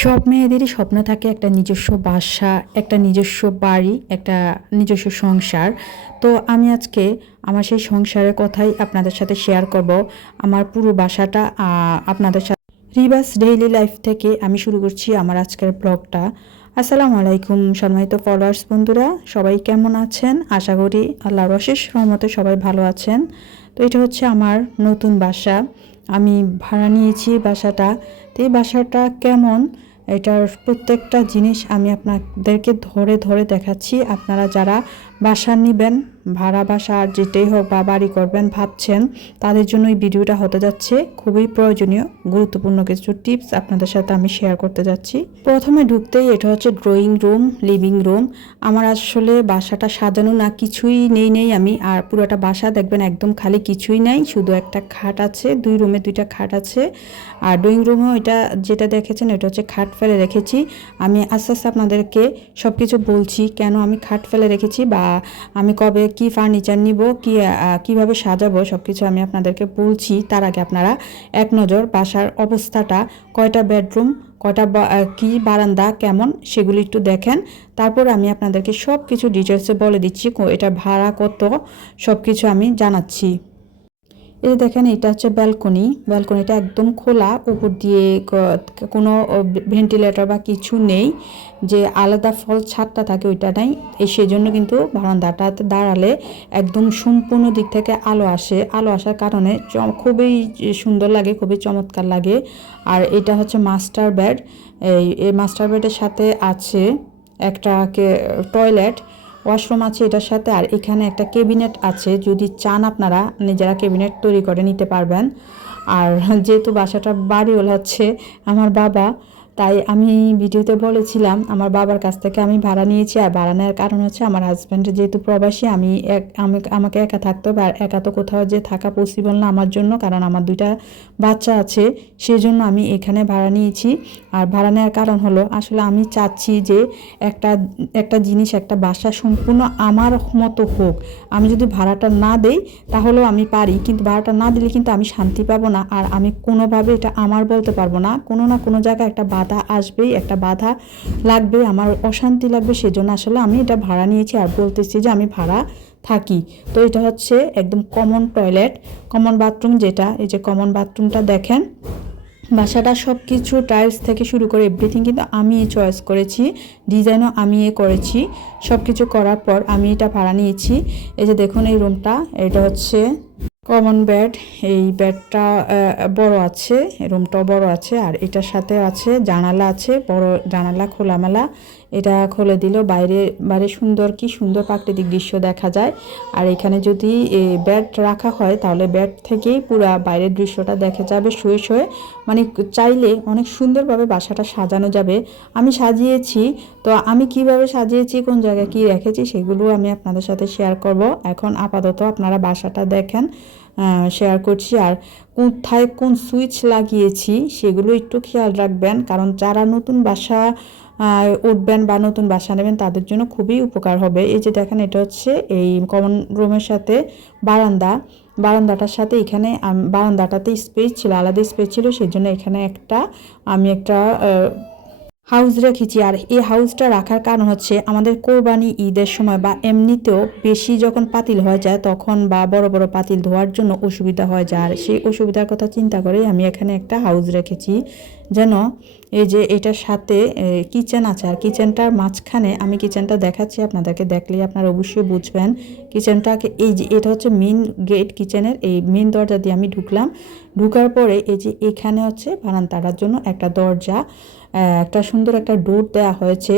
সব মেয়েদেরই স্বপ্ন থাকে একটা নিজস্ব বাসা, একটা নিজস্ব বাড়ি, একটা নিজস্ব সংসার। তো আমি আজকে আমার সেই সংসারের কথাই আপনাদের সাথে শেয়ার করব। আমার পুরো বাসাটা আপনাদের সাথে রিবাস ডেইলি লাইফ থেকে আমি শুরু করছি আমার আজকের ব্লগটা। আসসালামু আলাইকুম সম্মানিত ফলোয়ার্স বন্ধুরা, সবাই কেমন আছেন? আশা করি আল্লাহর অশেষ রহমতে সবাই ভালো আছেন। তো এটা হচ্ছে আমার নতুন বাসা, আমি ভাড়া নিয়েছি বাসাটা। তো এই বাসাটা কেমন, এটার প্রত্যেকটা জিনিস আমি আপনাদেরকে ধরে ধরে দেখাচ্ছি। আপনারা যারা বাসা নেবেন, ভাড়া বাসা আর যেটাই হোক বা বাড়ি করবেন ভাবছেন, তাদের জন্য এই ভিডিওটা হতে যাচ্ছে খুবই প্রয়োজনীয় গুরুত্বপূর্ণ কিছু টিপস আপনাদের সাথে আমি শেয়ার করতে যাচ্ছি। প্রথমে ঢুকতেই এটা হচ্ছে ড্রয়িং রুম, লিভিং রুম। আমার আসলে বাসাটা সাজানো না, কিছুই নেই আমি। আর পুরোটা বাসা দেখবেন একদম খালি, কিছুই নাই, শুধু একটা খাট আছে, 2 রুমে 2টা খাট আছে। আর ড্রয়িং রুমেও এটা যেটা দেখেছেন এটা হচ্ছে খাট ফেলে রেখেছি। আমি আস্তে আস্তে আপনাদেরকে সব কিছু বলছি কেন আমি খাট ফেলে রেখেছি, বা আমি কবে কি ফার্নিচার নিব, কিভাবে সাজাবো, সব কিছু আমি আপনাদেরকে বলছি। তার আগে আপনারা এক নজর বাসার অবস্থাটা, কয়টা বেডরুম, কয়টা কি বারান্দা কেমন, সেগুলি একটু দেখেন। তারপর আমি আপনাদেরকে সব কিছু ডিটেলসে বলে দিচ্ছি, এটা ভাড়া কত, সব কিছু আমি জানাচ্ছি। এই দেখেন, এটা হচ্ছে ব্যালকনি। ব্যালকনিটা একদম খোলা, উপর দিয়ে কোনো ভেন্টিলেটর বা কিছু নেই, যে আলাদা ফল ছাদটা থাকে ওইটা নাই। সেজন্য কিন্তু বারান্দাটাতে দাঁড়ালে একদম সম্পূর্ণ দিক থেকে আলো আসে। আলো আসার কারণে খুবই সুন্দর লাগে, খুবই চমৎকার লাগে। আর এটা হচ্ছে মাস্টার বেড। এই মাস্টার বেডের সাথে আছে একটা টয়লেট, ওয়াশরুম আছে এটার সাথে। আর এখানে একটা ক্যাবিনেট আছে, যদি চান আপনারা নিজেরা ক্যাবিনেট তৈরি করে নিতে পারবেন। আর যেহেতু বাসাটা বাড়িওয়ালা হচ্ছে আমার বাবা, তাই আমি ভিডিওতে বলেছিলাম আমার বাবার কাছ থেকে আমি ভাড়া নিয়েছি। আর ভাড়া নেওয়ার কারণ হচ্ছে আমার হাজব্যান্ড যেহেতু প্রবাসী, আমাকে একা থাকতে হবে। আর একা তো কোথাও যে থাকা পসিবল না আমার জন্য, কারণ আমার 2টা বাচ্চা আছে, সেজন্য আমি এখানে ভাড়া নিয়েছি। আর ভাড়া নেওয়ার কারণ হলো, আসলে আমি চাচ্ছি যে একটা একটা জিনিস, একটা বাসা সম্পূর্ণ আমার মতো হোক। আমি যদি ভাড়াটা না দেই তাহলেও আমি পারি, কিন্তু ভাড়াটা না দিলে কিন্তু আমি শান্তি পাবো না। আর আমি কোনোভাবে এটা আমার বলতে পারবো না, কোনো না কোনো জায়গায় একটা বাধা আসবেই, একটা বাধা লাগবে, আমার অশান্তি লাগবে। সেজন্য আসলে আমি এটা ভাড়া নিয়েছি আর বলতেছি যে আমি ভাড়া থাকি। তো এটা হচ্ছে একদম কমন টয়লেট, কমন বাথরুম যেটা, এই যে কমন বাথরুমটা দেখেন। বাসাটা সব কিছু টাইলস থেকে শুরু করে এভরিথিং কিন্তু আমি চয়েস করেছি, ডিজাইনও আমি করেছি। সব কিছু করার পর আমি এটা ভাড়া নিয়েছি। এই যে দেখুন এই রুমটা, এটা হচ্ছে কমন বেড। এই বেডটা বড় আছে, রুমটাও বড় আছে। আর এটার সাথে আছে জানালা, আছে বড় জানালা, খোলামেলা। এটা খুলে দিলেও বাইরে বাইরে সুন্দর, কি সুন্দর প্রাকৃতিক দৃশ্য দেখা যায়। আর এখানে যদি বেড রাখা হয় তাহলে বেড থেকেই পুরো বাইরের দৃশ্যটা দেখা যাবে শুয়ে শুয়ে। মানে চাইলে অনেক সুন্দরভাবে বাসাটা সাজানো যাবে। আমি সাজিয়েছি, তো আমি কিভাবে সাজিয়েছি, কোন জায়গায় কি রেখেছি, সেগুলো আমি আপনাদের সাথে শেয়ার করব। এখন আপাতত আপনারা বাসাটা দেখেন, শেয়ার করছি। আর কোথায় কোন সুইচ লাগিয়েছি সেগুলো একটু খেয়াল রাখবেন, কারণ যারা নতুন বাসা উঠবেন বা নতুন বাসা নেবেন তাদের জন্য খুবই উপকার হবে। এই যে দেখেন, এটা হচ্ছে এই কমন রুমের সাথে বারান্দাটার সাথে, এখানে বারান্দাটাতে স্পেস ছিল, আলাদা স্পেস ছিল, সেই জন্য এখানে আমি একটা হাউস রেখেছি। আর এই হাউসটা রাখার কারণ হচ্ছে আমাদের কোরবানি ঈদের সময় বা এমনিতেও বেশি যখন পাতিল হয়ে যায় তখন, বা বড় বড় পাতিল ধোয়ার জন্য অসুবিধা হয়ে যায়। আর সেই অসুবিধার কথা চিন্তা করে আমি এখানে একটা হাউস রেখেছি, যেন এই যে এটার সাথে কিচেন আছে। আর কিচেনটার মাঝখানে, আমি কিচেনটা দেখাচ্ছি আপনাদেরকে, দেখলেই আপনারা অবশ্যই বুঝবেন কিচেনটাকে। এই যে এটা হচ্ছে মেন গেট কিচেনের, এই মেন দরজা দিয়ে আমি ঢুকলাম। ঢুকার পরে এই যে এখানে হচ্ছে বারান্দার জন্য একটা দরজা, একটা সুন্দর একটা ডোর দেওয়া হয়েছে।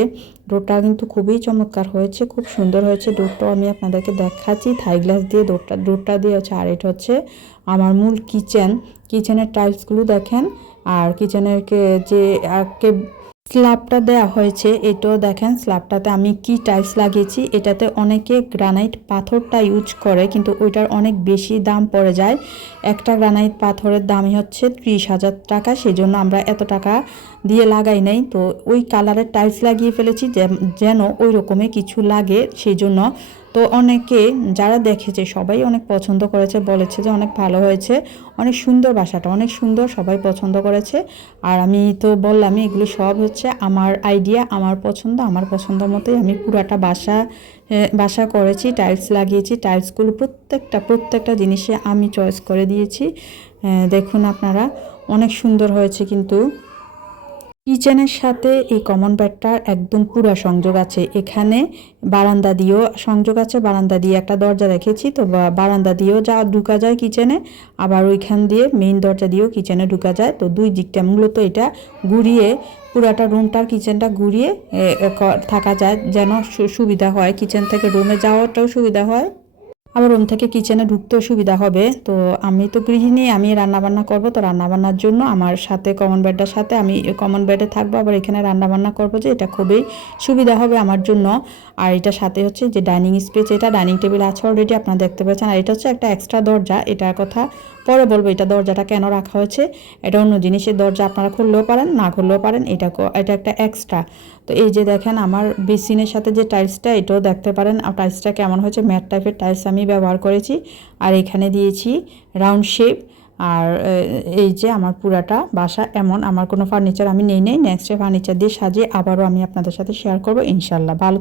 ডোরটা কিন্তু খুবই চমৎকার হয়েছে, খুব সুন্দর হয়েছে। ডোরটাও আমি আপনাদেরকে দেখাচ্ছি, থাই গ্লাস দিয়ে ডোরটা দিয়ে হচ্ছে। আর এটা হচ্ছে আমার মূল কিচেনের টাইলসগুলো দেখেন। আর কিচেনের যে স্ল্যাবটা দেওয়া হয়েছে, এটাও দেখেন। স্ল্যাবটাতে আমি কি টাইলস লাগিয়েছি, এটাতে অনেকে গ্রানাইট পাথরটা ইউজ করে, কিন্তু ওইটার অনেক বেশি দাম পড়ে যায়। একটা গ্রানাইট পাথরের দামই হচ্ছে 30,000 টাকা, সেজন্য আমরা এত টাকা দিয়ে লাগাই নাই, তো ওই কালারের টাইলস লাগিয়ে ফেলেছি যেন ওই রকমই কিছু লাগে সেই জন্য। তো অনেকে যারা দেখেছে সবাই অনেক পছন্দ করেছে, বলেছে যে অনেক ভালো হয়েছে, অনেক সুন্দর, বাসাটা অনেক সুন্দর, সবাই পছন্দ করেছে। আর আমি তো বললামই এগুলো সব হচ্ছে আমার আইডিয়া, আমার পছন্দ, আমার পছন্দ মতোই আমি পুরাটা বাসা করেছি, টাইলস লাগিয়েছি। টাইলসগুলো প্রত্যেকটা জিনিসে আমি চয়েস করে দিয়েছি। দেখুন আপনারা, অনেক সুন্দর হয়েছে। কিন্তু কিচেনের সাথে এই কমন বেডটার একদম পুরা সংযোগ আছে, এখানে বারান্দা দিয়েও সংযোগ আছে, বারান্দা দিয়ে একটা দরজা রেখেছি, তো বারান্দা দিয়েও ঢুকা যায় কিচেনে, আবার ওইখান দিয়ে মেইন দরজা দিয়েও কিচেনে ঢুকা যায়। তো দুই দিকটা মূলত এটা ঘুরিয়ে পুরাটা রুমটার কিচেনটা ঘুরিয়ে থাকা যায়, যেন সুবিধা হয়, কিচেন থেকে রুমে যাওয়াটাও সুবিধা হয়, আবার রুম থেকে কিচেনে ঢুকতেও সুবিধা হবে। তো আমি তো গৃহিণী, আমি রান্নাবান্না করব, তো রান্নাবান্নার জন্য আমার সাথে কমন বেডটার সাথে আমি কমন বেডে থাকবো, আবার এখানে রান্নাবান্না করবো, যে এটা খুবই সুবিধা হবে আমার জন্য। আর এটার সাথে হচ্ছে যে ডাইনিং স্পেস, এটা ডাইনিং টেবিল আছে অলরেডি, আপনারা দেখতে পাচ্ছেন। আর এটা হচ্ছে একটা এক্সট্রা দরজা, এটার কথা পরে বলবো, এটা দরজাটা কেন রাখা হয়েছে, এটা অন্য জিনিসের দরজা, আপনারা খুললেও পারেন না খুললেও পারেন, এটা একটা এক্সট্রা। তো এই যে দেখেন আমার বেসিনের সাথে যে টাইলসটা, এটাও দেখতে পারেন আর টাইলসটা কেমন হয়েছে, ম্যাট টাইপের টাইলস আমি ব্যবহার করেছি। আর এখানে দিয়েছি রাউন্ড শেপ। আর এই যে আমার পুরাটা বাসা এমন, আমার কোনো ফার্নিচার আমি নেই, নেক্সটে ফার্নিচার দিয়ে সাজিয়ে আবারও আমি আপনাদের সাথে শেয়ার করবো ইনশাল্লাহ। ভালো